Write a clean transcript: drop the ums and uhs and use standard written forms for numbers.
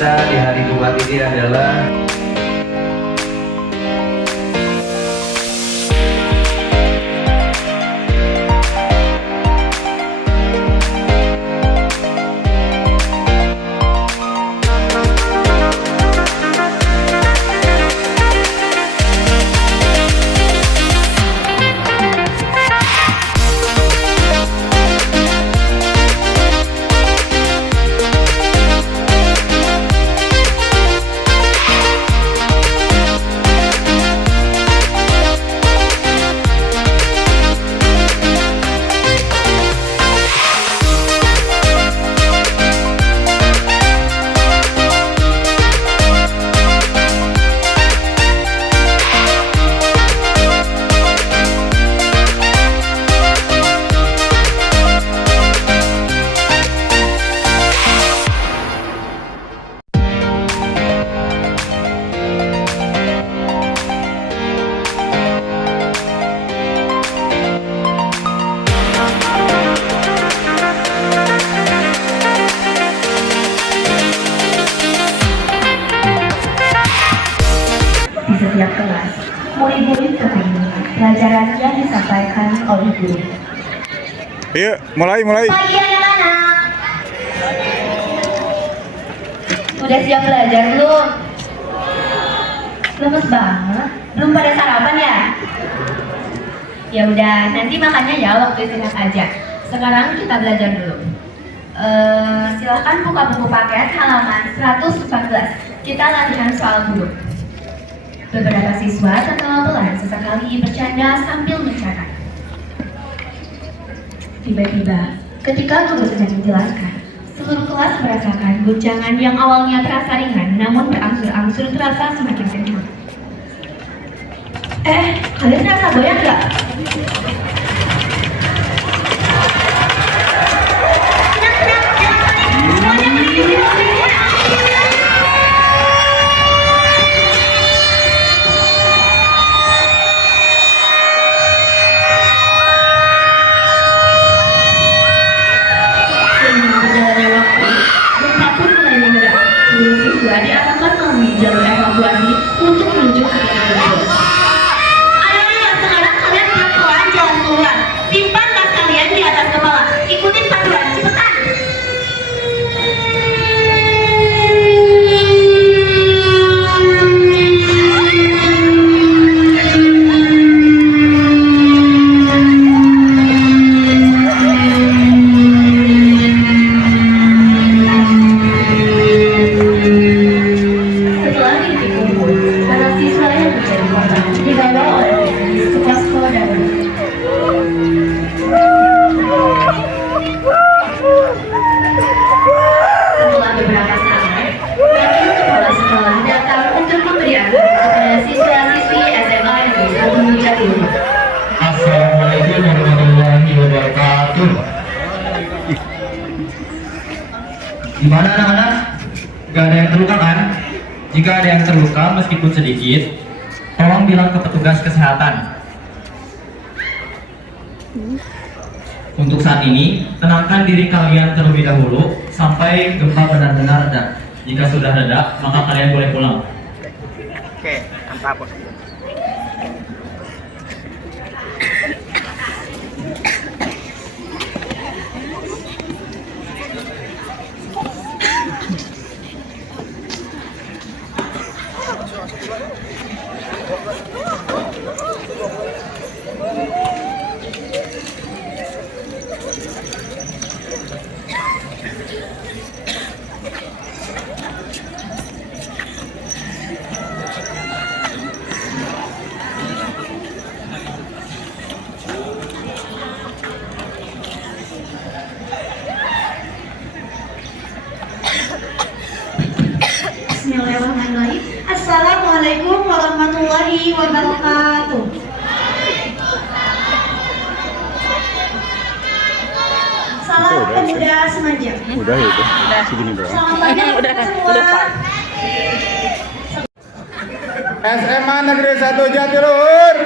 kita di hari Jumat ini adalah setiap kelas, murid-murid kepingin pelajaran yang disampaikan oleh guru. Ayo, mulai. Pagi anak-anak. Udah siap belajar belum? Lemes banget. Belum pada sarapan ya? Ya udah, nanti makannya ya waktu istirahat aja. Sekarang kita belajar dulu. Silahkan buka buku paket halaman 114. Kita latihan soal guru. Beberapa siswa tertawa sesekali bercanda sambil mencatat. Tiba-tiba, ketika guru sedang menjelaskan, seluruh kelas merasakan guncangan yang awalnya terasa ringan, namun berangsur-angsur terasa semakin kencang. Kalian terasa goyang nggak? Diarahkan melalui jalur evakuasi untuk menuju ke titik kumpul. Ayo, sekarang kalian pelan-pelan jalan keluar. Simpan tas kalian di atas kepala. Ikutin panduan, cepetan. Setelah beberapa saat, wakil kepala sekolah datang untuk memberi arahan kepada siswa-siswi SMA Negeri 1 Jatiluhur. Assalamualaikum warahmatullahi wabarakatuh. Gimana anak-anak? Gak ada yang terluka kan? Jika ada yang terluka meskipun sedikit, tolong bilang ke petugas kesehatan. Untuk saat ini, tenangkan diri kalian terlebih dahulu sampai gempa benar-benar reda. Jika sudah reda, maka kalian boleh pulang. Oke, mantap. Bismillahirrahmanirrahim. Assalamualaikum warahmatullahi wabarakatuh. Salam pemuda Semanjang. Udah ya itu. Segini doang. Selamat pagi semua. SMA Negeri 1 Jatiluhur.